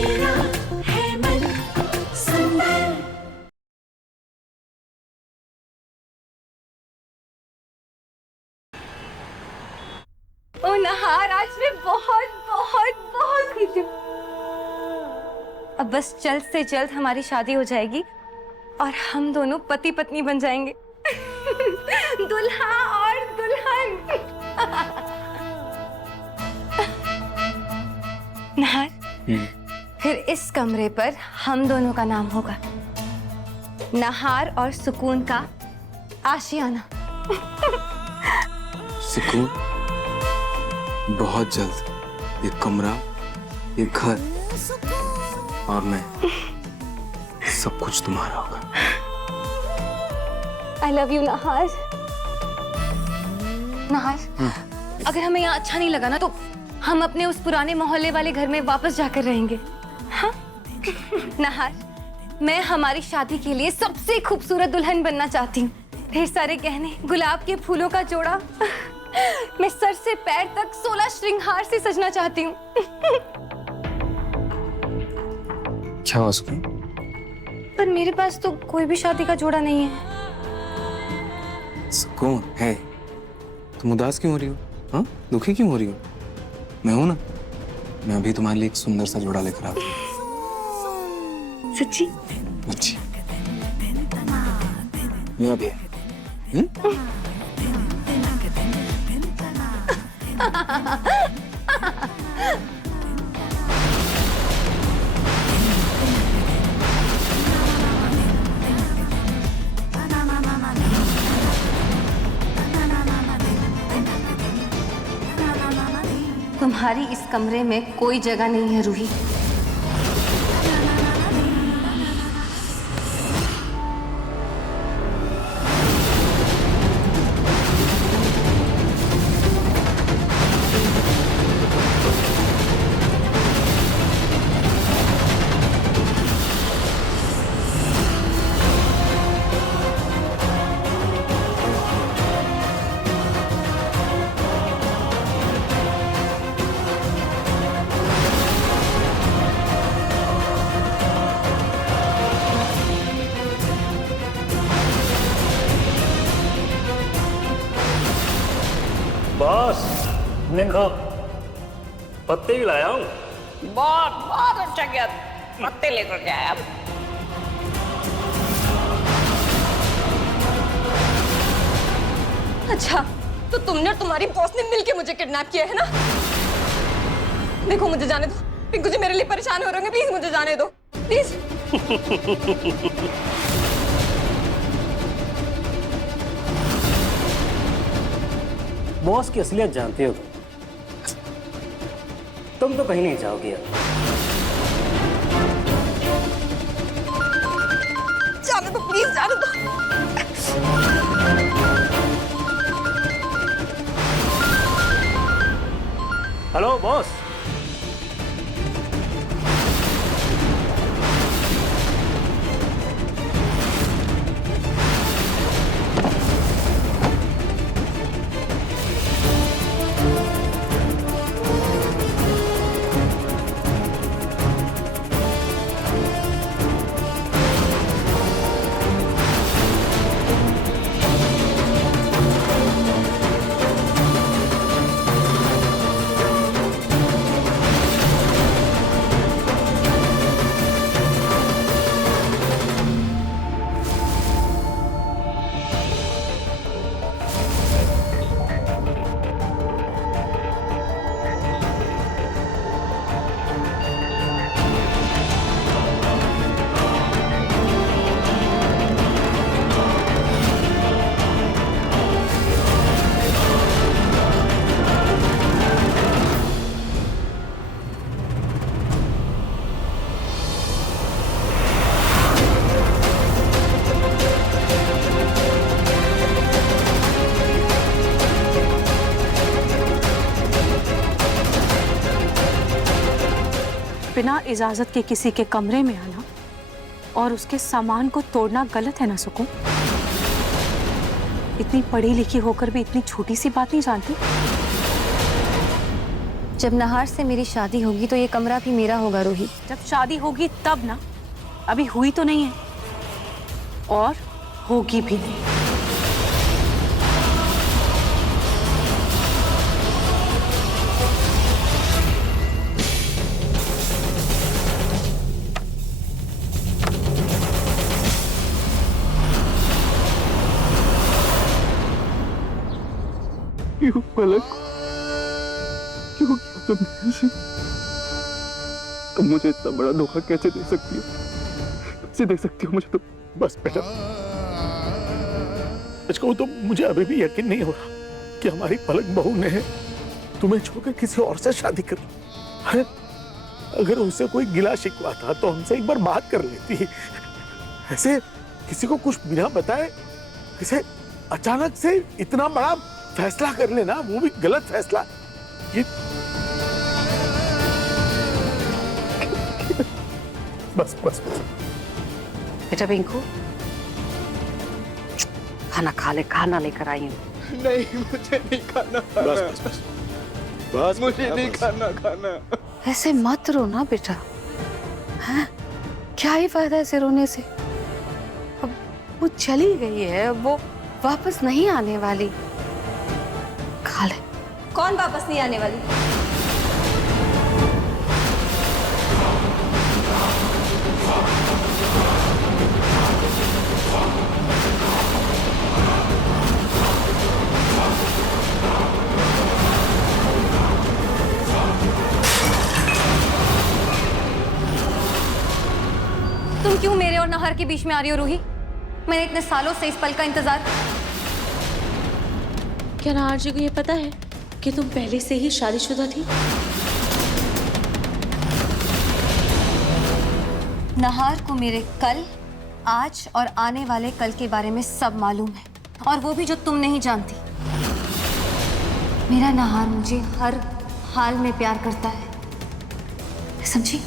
मेरा है मन सुंदर। ओ नहार, आज मैं बहुत बहुत बहुत खुश हूँ। अब बस जल्द से जल्द हमारी शादी हो जाएगी और हम दोनों पति पत्नी बन जाएंगे। दुल्हा और दुल्हन। नहार, फिर इस कमरे पर हम दोनों का नाम होगा नहार और सुकून का आशियाना। सुकून, बहुत जल्द ये कमरा, ये घर और मैं, सब कुछ तुम्हारा होगा। I love you नहार। नहार, अगर हमें यहाँ अच्छा नहीं लगा ना तो हम अपने उस पुराने मोहल्ले वाले घर में वापस जाकर रहेंगे, हाँ? नहार, मैं हमारी शादी के लिए सबसे खूबसूरत दुल्हन बनना चाहती हूँ। ढेर सारे गहने, गुलाब के फूलों का जोड़ा। मैं सर से पैर तक 16 श्रृंगार से सजना चाहती हूँ। क्या हुआ सुकून? पर मेरे पास तो कोई भी शादी का जोड़ा नहीं है। सुकून है, तुम उदास क्यों हो रही हो? हाँ, दुखी क्यों हो रही हो? मैं हूं ना, मैं अभी तुम्हारे लिए एक सुंदर सा जोड़ा लेकर आता हूं। सच्ची? अच्छी, मैं अभी तुम्हारी इस कमरे में कोई जगह नहीं है रूही। बॉस, देखो पत्ते भी लाया हूँ। बहुत बहुत अच्छा किया, पत्ते लेकर के आया। अच्छा, तो तुमने और तुम्हारी बॉस ने मिलके मुझे किडनैप किया है ना? देखो, मुझे जाने दो। पिंकू जी मेरे लिए परेशान हो रहे होंगे, प्लीज मुझे जाने दो, प्लीज। बॉस की असलियत जानते हो तुम तो कहीं नहीं जाओगे। जाने दो, प्लीज जाने दो। हेलो बॉस, बिना इजाजत के किसी के कमरे में आना और उसके सामान को तोड़ना गलत है ना सुकून? इतनी पढ़ी लिखी होकर भी इतनी छोटी सी बात नहीं जानती? जब नहार से मेरी शादी होगी तो ये कमरा भी मेरा होगा रूही। जब शादी होगी तब ना, अभी हुई तो नहीं है और होगी भी नहीं। क्यों पलक, क्यों किया तुमने ऐसे? तुम मुझे इतना बड़ा धोखा कैसे दे सकती हो? कैसे दे सकती हो मुझे तुम? बस बेटा, सच कहूं तो मुझे अभी भी यकीन नहीं हो रहा कि हमारी पलक बहू ने तुम्हें छोड़कर किसी और से शादी कर ली है। अगर उनसे कोई गिला शिकवा था तो हमसे एक बार बात कर लेती। ऐसे किसी को कुछ बिना बताए ऐसे अचानक से इतना बड़ा फैसला कर लेना, वो भी गलत फैसला। ये बस बस बस। बेटा पिंकू, खाना खा ले, खाना लेकर आई हूँ। नहीं, मुझे नहीं खाना। बस बस बस बस, मुझे नहीं खाना खाना। ऐसे मत रो ना बेटा, हैं? क्या ही फायदा ऐसे रोने से? अब वो चली गई है, वो वापस नहीं आने वाली। खा ले। कौन वापस नहीं आने वाली? तुम क्यों मेरे और नहर के बीच में आ रही हो रूही? मैंने इतने सालों से इस पल का इंतजार। क्या नहार जी को ये पता है कि तुम पहले से ही शादीशुदा थी? नहार को मेरे कल, आज और आने वाले कल के बारे में सब मालूम है, और वो भी जो तुम नहीं जानती। मेरा नहार मुझे हर हाल में प्यार करता है, समझी?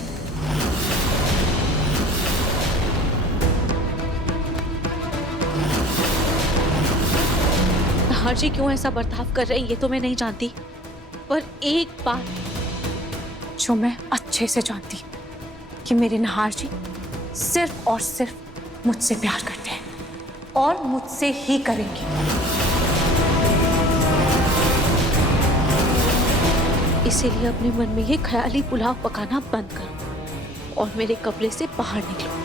नहार जी क्यों ऐसा बर्ताव कर रहे हैं ये तो मैं नहीं जानती, पर एक बात जो मैं अच्छे से जानती कि मेरे नहार जी सिर्फ और सिर्फ मुझसे प्यार करते हैं और मुझसे ही करेंगे। इसीलिए अपने मन में ये ख्याली पुलाव पकाना बंद करो और मेरे कमरे से बाहर निकलो।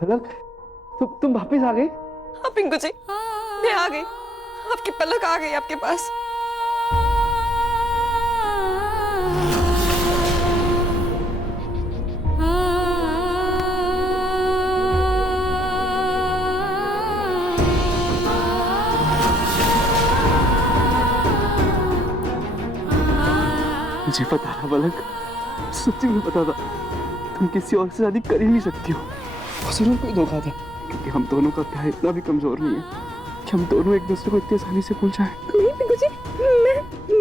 पलक, तुम वापस आ गई? हाँ पिंकू जी, मैं आ गई। आपकी पलक आ गई आपके पास। मुझे पता था पलक, सच्ची में पता था तुम किसी और से शादी कर ही नहीं सकती हो। जरूर कोई धोखा था, क्योंकि हम दोनों का प्यार इतना भी कमजोर नहीं है कि हम दोनों एक दूसरे को इतनी आसानी से भूल जाएं। नहीं पिंकू जी,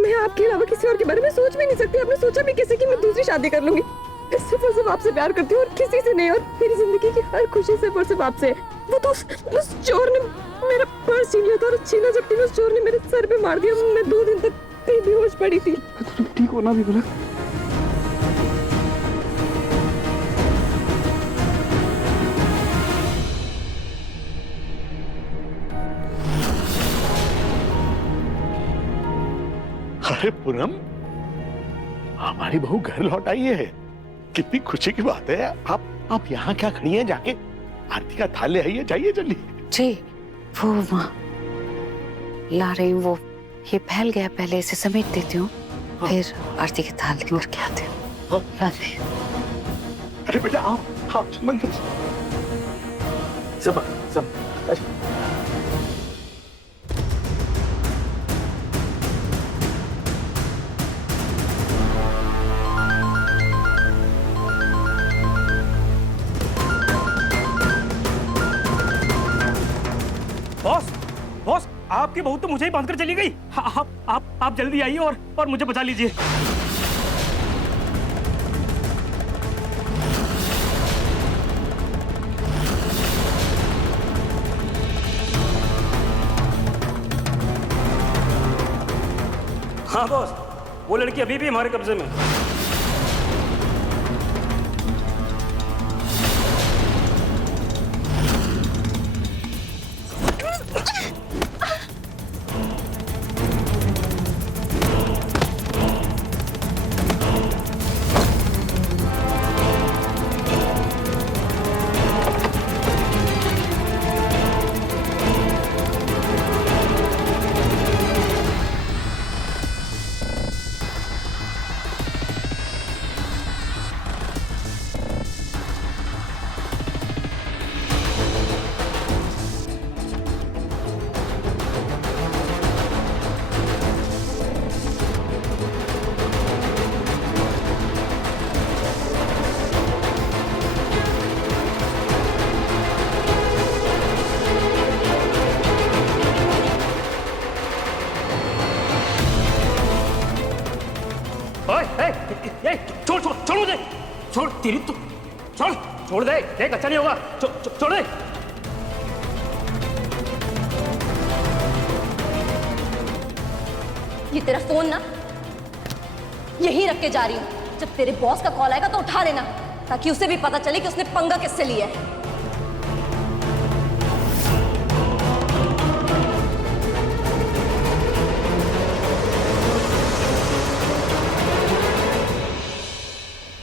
मैं आपके अलावा किसी और के बारे में सोच भी नहीं सकती। आपने सोचा भी कैसे कि मैं दूसरी शादी कर लूंगी? सिर्फ और सिर्फ आपसे प्यार करती हूँ और किसी से नहीं। और मेरी जिंदगी की हर खुशी सिर्फ और सिर्फ आपसे है। वो तो उस चोर ने मेरा पर्स छीन लिया था, और छीना झपटी में उस चोर ने मेरे सर पे मार दिया। मैं 2 दिन तक कहीं बेहोश पड़ी थी। तो तुम ठीक हो ना भी पलक? अरे पूनम, हमारी बहू घर लौट आई है, कितनी खुशी की बात है। आप यहाँ क्या खड़ी हैं? जाके आरती का थाल ले आइए, जाइए जल्दी। जी वो माँ ला रही हूँ, वो ये फैल गया, पहले इसे समेट देती हूँ, फिर आरती के थाल लेकर के आती हूँ। अरे बेटा आप मंदिर सब सब। बॉस आपकी बहू तो मुझे ही बांध कर चली गई। आप जल्दी आइए और मुझे बचा लीजिए। हाँ बॉस, वो लड़की अभी भी हमारे कब्जे में। छोड़ मुझे, छोड़ तेरी तो, छोड़ दे, देख अच्छा नहीं होगा, छोड़ दे। ये तेरा फोन ना यहीं रख के जा रही हूँ। जब तेरे बॉस का कॉल आएगा तो उठा लेना, ताकि उसे भी पता चले कि उसने पंगा किससे लिया है।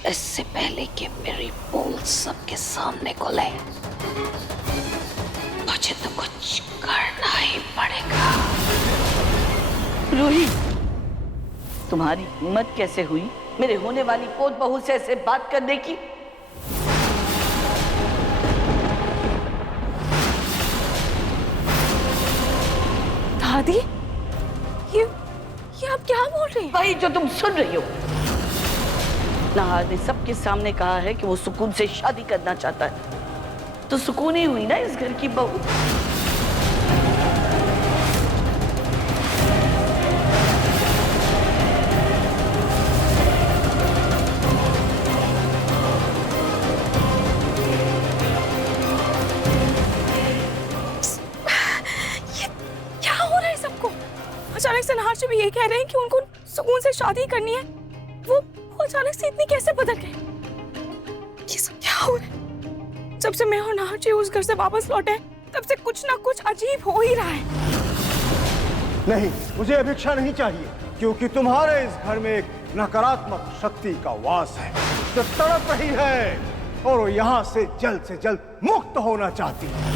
इससे पहले कि मेरी बोल सबके सामने खुले, मुझे तो कुछ करना ही पड़ेगा। रूही, तुम्हारी हिम्मत कैसे हुई मेरे होने वाली पोत बहू से ऐसे बात करने की? दादी, ये आप क्या बोल रही हैं? वही जो तुम सुन रही हो। नाहर ने सबके सामने कहा है कि वो सुकून से शादी करना चाहता है, तो सुकून ही हुई ना इस घर की बहू। ये क्या हो रहा है सबको? अचानक से नाहर जी भी ये कह रहे हैं कि उनको सुकून से शादी करनी है। वो अचानक से इतनी कैसे बदल गए? ये सब क्या हो रहा है? जब से मैं और नाहर जी उस घर से वापस लौटे, तब से कुछ ना कुछ अजीब हो ही रहा है। नहीं, मुझे अभिक्षा नहीं चाहिए, क्योंकि तुम्हारे इस घर में एक नकारात्मक शक्ति का वास है जो तड़प रही है और वो यहाँ से जल्द मुक्त होना चाहती है।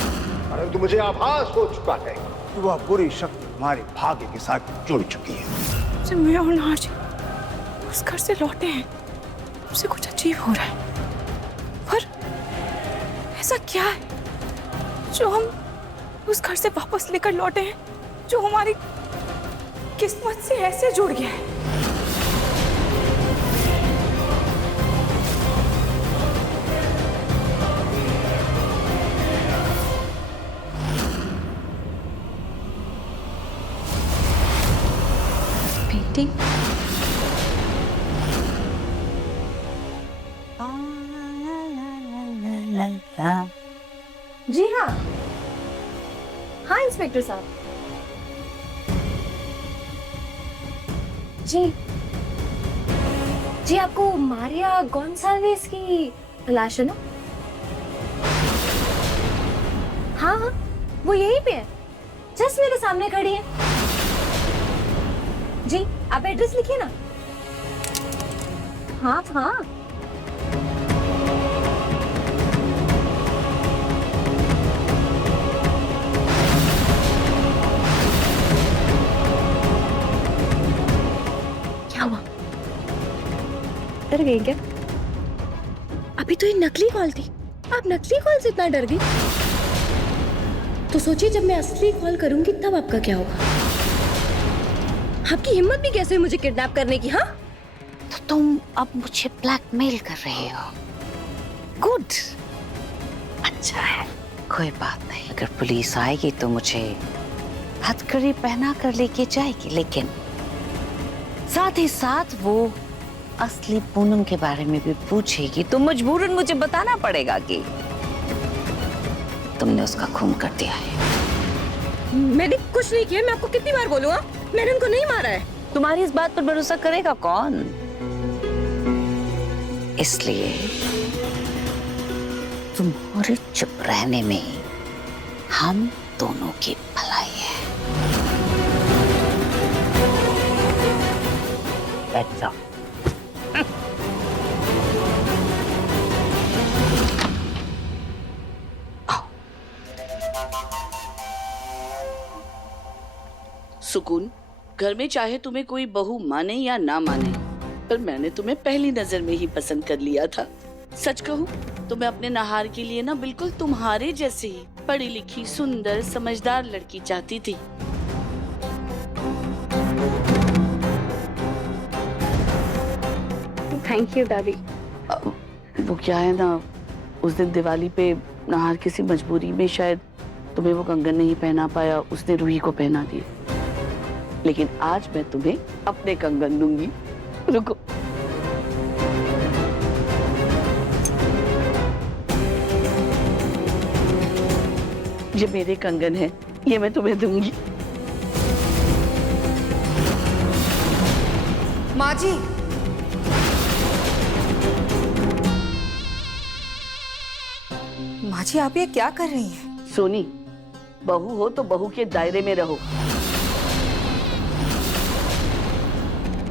परंतु मुझे आभास हो चुका है कि वह बुरी शक्ति हमारे भाग्य के साथ जुड़ चुकी है। जब मैं और नाहर जी उस घर से लौटे हैं, उससे कुछ अजीब हो रहा है। पर ऐसा क्या है जो हम उस घर से वापस लेकर लौटे हैं, जो हमारी किस्मत से ऐसे जुड़ गया है? बेटी, जी हाँ, हाँ इंस्पेक्टर साहब। जी आपको मारिया गोंसाल्वेस की तलाश है ना? हाँ हाँ, वो यहीं पे है, जस्ट मेरे सामने खड़ी है। जी आप एड्रेस लिखिए ना। हाँ हाँ, डर गई क्या? अभी तो ये नकली कॉल थी, आप नकली कॉल से इतना डर गई? तो सोचिए जब मैं असली कॉल करूंगी तब आपका क्या होगा? आपकी हिम्मत भी कैसे हुई मुझे किडनैप करने की? हाँ, तो तुम अब मुझे ब्लैकमेल कर रही हो। गुड, अच्छा है, कोई बात नहीं। अगर पुलिस आएगी तो मुझे हथकड़ी पहना कर लेके जाएगी, लेकिन साथ ही साथ वो असली पूनम के बारे में भी पूछेगी, तो मजबूरन मुझे बताना पड़ेगा कि तुमने उसका खून कर दिया है। मैंने कुछ नहीं किया, मैं आपको कितनी बार बोलूं? मैंने उनको नहीं मारा है। तुम्हारी इस बात पर भरोसा करेगा कौन? इसलिए तुम्हारे चुप रहने में हम दोनों की भलाई है। बैठ जाओ। सुकून, घर में चाहे तुम्हें कोई बहू माने या ना माने, पर मैंने तुम्हें पहली नजर में ही पसंद कर लिया था। सच कहूँ तो मैं अपने नहार के लिए ना बिल्कुल तुम्हारे जैसे ही पढ़ी लिखी, सुंदर, समझदार लड़की चाहती थी। थैंक यू दादी। वो क्या है ना, उस दिन दिवाली पे नहार किसी मजबूरी में शायद तुम्हें वो कंगन नहीं पहना पाया, उसने रूही को पहना दिए। लेकिन आज मैं तुम्हें अपने कंगन दूंगी। रुको, ये मेरे कंगन है, ये मैं तुम्हें दूंगी। माँ जी, माँ जी आप ये क्या कर रही हैं? सोनी, बहू हो तो बहू के दायरे में रहो।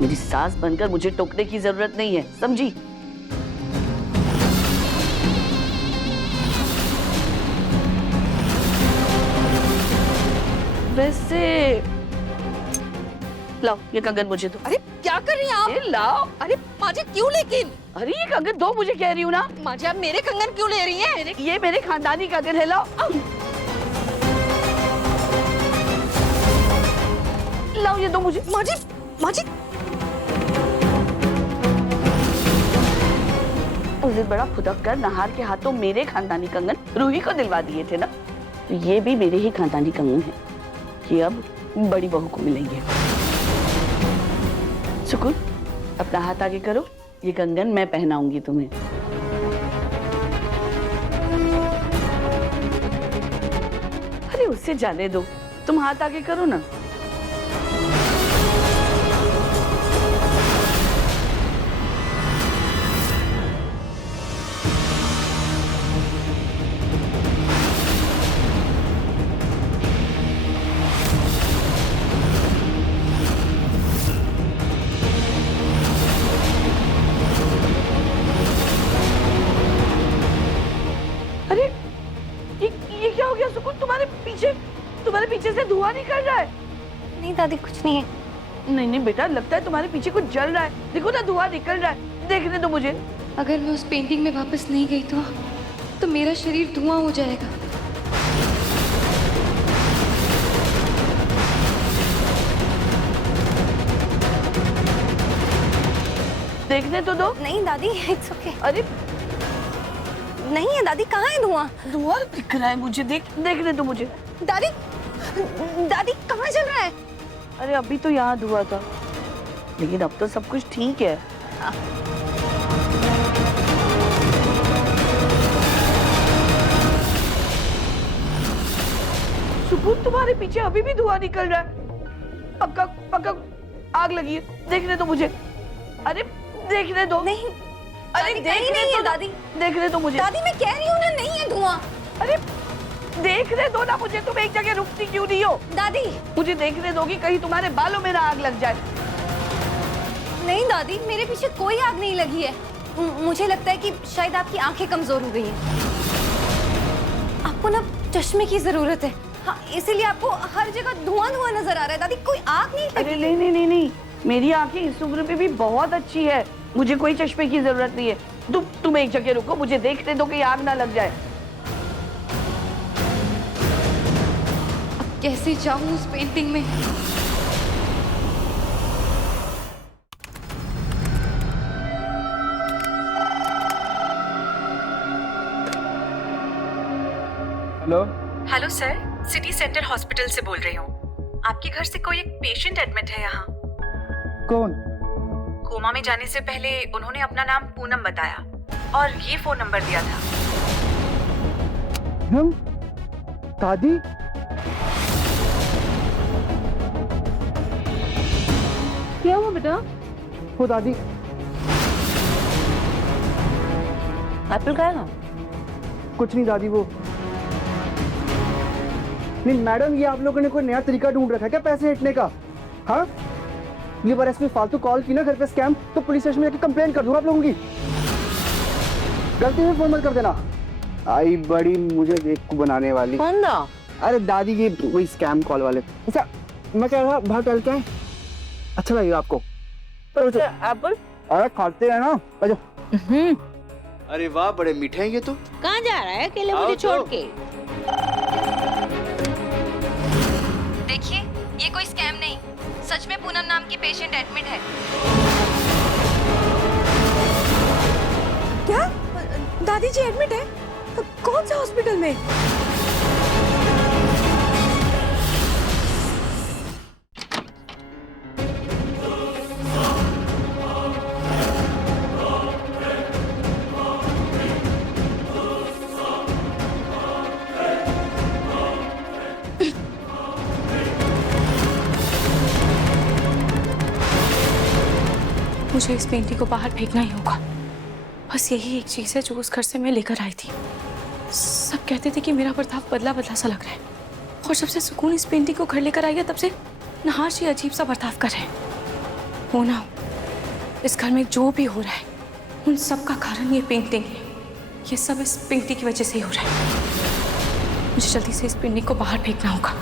मेरी सास बनकर मुझे टोकने की जरूरत नहीं है, समझी? वैसे लाओ ये कंगन मुझे दो। अरे क्या कर रही हैं आप? ये लाओ। अरे माँ जी क्यों? लेकिन अरे ये कंगन दो, मुझे कह रही हूँ ना। माँ जी आप मेरे कंगन क्यों ले रही हैं? ये मेरे खानदानी कंगन है, लाओ। लाओ ये दो मुझे। माँ जी, माँ जी उस दिन बड़ा फुदक कर नहार के हाथों मेरे खानदानी कंगन रूही को दिलवा दिए थे ना, तो ये भी मेरे ही खानदानी कंगन है कि अब बड़ी बहू को मिलेंगे। सुकून, अपना हाथ आगे करो, ये कंगन मैं पहनाऊंगी तुम्हें। अरे उससे जाने दो, तुम हाथ आगे करो ना। तुम्हारे पीछे से धुआं निकल रहा है। नहीं दादी कुछ नहीं है। नहीं नहीं बेटा, लगता है तुम्हारे पीछे कुछ जल रहा है। देखो ना धुआं निकल रहा है, देखने दो मुझे। अगर मैं उस पेंटिंग में वापस नहीं गई तो मेरा शरीर धुआं हो जाएगा। देखने तो दो। नहीं दादी इट्स ओके। अरे नहीं है दादी, कहाँ है धुआं? धुआं दिख रहा है मुझे, देखने दो मुझे। दादी दादी कहाँ चल रहा है? अरे अभी तो यहाँ धुआं था, लेकिन अब तो सब कुछ ठीक है। सुकून, तुम्हारे पीछे अभी भी धुआं निकल रहा है। पक्का पक्का आग लगी है, देखने दो मुझे। अरे देखने दो। नहीं अरे नहीं है दादी, देखने दो मुझे। दादी मैं कह रही हूँ ना, नहीं है धुआं। अरे देखने दो ना मुझे, तुम एक जगह रुकती क्यों नहीं हो? दादी मुझे देखने दोगी, कहीं तुम्हारे बालों में ना आग लग जाए। नहीं दादी, मेरे पीछे कोई आग नहीं लगी है। मुझे लगता है कि शायद आपकी आंखें कमजोर हो गई हैं। आपको ना चश्मे की जरूरत है। हाँ, इसीलिए आपको हर जगह धुआं धुआं नजर आ रहा है। दादी कोई आग नहीं लगी। अरे नहीं नहीं नहीं नहीं, मेरी आंखें इस उम्र में भी बहुत अच्छी है, मुझे कोई चश्मे की जरूरत नहीं है। तुम एक जगह रुको, मुझे देखने दो कि आग ना लग जाए। अब कैसे जाऊं उस पेंटिंग में? Hello hello sir, city centre hospital से बोल रही हूँ। आपके घर से कोई एक पेशेंट एडमिट है यहाँ। कौन? कोमा में जाने से पहले उन्होंने अपना नाम पूनम बताया और ये फोन नंबर दिया था। हम? दादी? क्या हुआ बेटा? वो दादी एप्पल खाया ना? कुछ नहीं दादी, वो नहीं मैडम, ये आप लोगों ने कोई नया तरीका ढूंढ रखा है क्या पैसे हटने का? हाँ, ये बार इसमें फालतू कॉल की ना घर पे स्कैम, तो पुलिस स्टेशन में जाके कंप्लेन कर दूंगा आप लोगों की। गलती से फोन मत कर देना। आई बड़ी मुझे बेवकूफ बनाने वाली। कौन था? अरे दादी की वही स्कैम कॉल वाले। अच्छा मैं कह रहा बाहर टहल के आए, अच्छा लगेगा आपको। एप्पल? अरे खाते हैं ना। अच्छा। अरे वाह, बड़े मीठे हैं ये तो। कहाँ जा रहा है अकेले मुझे छोड़ के? देखिए, ये कोई स्कैम नहीं, सच में पूनम नाम की पेशेंट एडमिट है। क्या? दादी जी एडमिट है? कौन सा हॉस्पिटल में? मुझे इस पेंटिंग को बाहर फेंकना ही होगा। बस यही एक चीज है जो उस घर से मैं लेकर आई थी। सब कहते थे कि मेरा बर्ताव बदला बदला सा लग रहा है, और जब से सुकून इस पेंटिंग को घर लेकर आई है तब से नहार जी अजीब सा बर्ताव कर रहे हैं। हो ना, इस घर में जो भी हो रहा है उन सब का कारण ये पेंटिंग है। ये सब इस पेंटिंग की वजह से ही हो रहा है। मुझे जल्दी से इस पेंटिंग को बाहर फेंकना होगा।